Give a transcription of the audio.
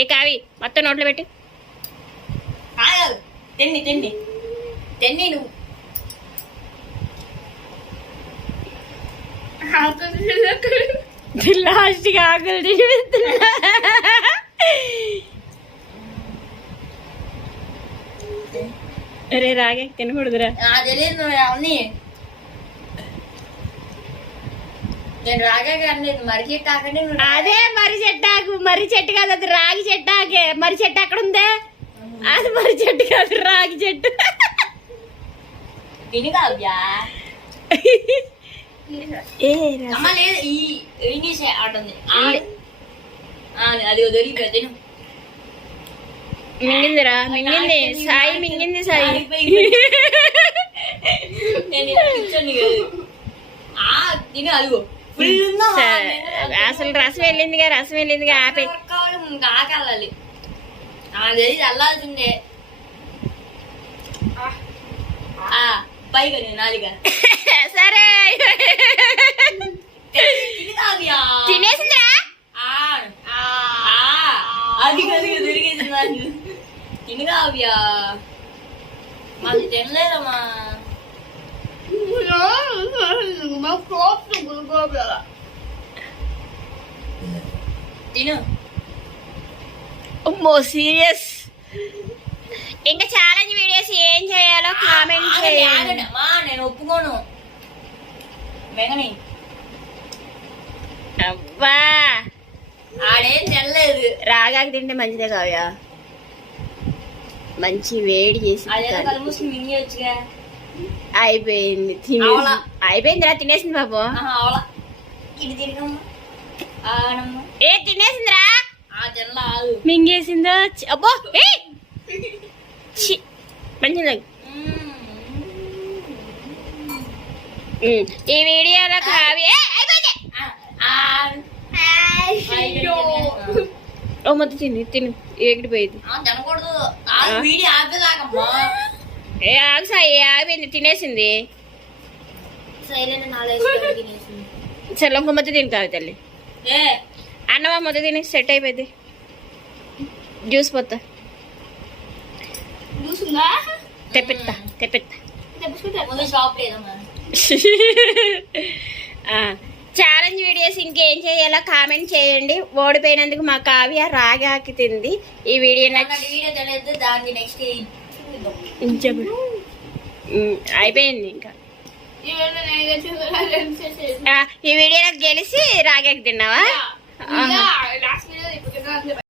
ఏ కావి మొత్తం నోట్లో పెట్టి తిండి తిండి తిండి నువ్వు లాస్ట్గా ఆకలి అరే రాగే తినకూడదురా. తెలియదు అవన్నీ నేను రాగా మర్రి చెట్టు ఆకండి. అదే మర్రి చెట్టాకు, మర్రి చెట్టు కాదు అది రాగి చెట్టాకే. మర్రి చెట్టు అక్కడ ఉందే, అది మర్రి చెట్టు కాదు రాగి చెట్టు. విని కావ్యా లేదు ఈ ఆటుంది అది దొరికిపోయి మింగిందిరా, మింగింది సాయి, మింగింది సాయి. తిని అదిగో అసలు రసం వెళ్ళిందిగా, రసం వెళ్ళిందిగా. ఆపే ఆకాలి అది అల్లాల్సిందే. పైగా నాలుగా సరే తినేసిందిరా. అది కలిగి దొరికేది నాకు తిని కావ్యా మాది తినలేదమ్మా. తిను అమ్మో సీరియస్. ఇంకా ఛాలెంజ్ వీడియోస్ ఏం చేయాలో కామెంట్ చేయండి. నేను ఒప్పుకోను మెగని. అబ్బా ఆడేం తినలేదు. రాగాకి తింటే మంచిదే కావ్యా, మంచి వేడి చేసి. కలుమూసి మింగేయచ్చుగా. అయిపోయింది, అయిపోయిందిరా, తినేసింది బాబు. ఇది తిరిగమ్మా ఏ తినేసిందిరా, తినలా మింగేసిందో. అబ్బో మంచిది. ఈ వీడియోలో కావ్య ఓ మొత్తం తిని తిను ఎగిడిపోయింది. ఏ ఆగు సాయి, ఆగిపోయింది, తినేసింది. చల్ల ఇంకో మొత్తం తిని కాదు తల్లి. అన్నవా మొత్తం తిని సెట్ అయిపోయింది. జ్యూస్ పోతా తెప్పిస్తా తెప్పిస్తా. ఛాలెంజ్ వీడియోస్ ఇంకేం చేయాలో కామెంట్ చేయండి. ఓడిపోయినందుకు మా కావ్య రాగాకి తింది. ఈ వీడియో అయిపోయింది. ఇంకా ఈ వీడియోలో గెలిచి రాగాకి తిన్నావా?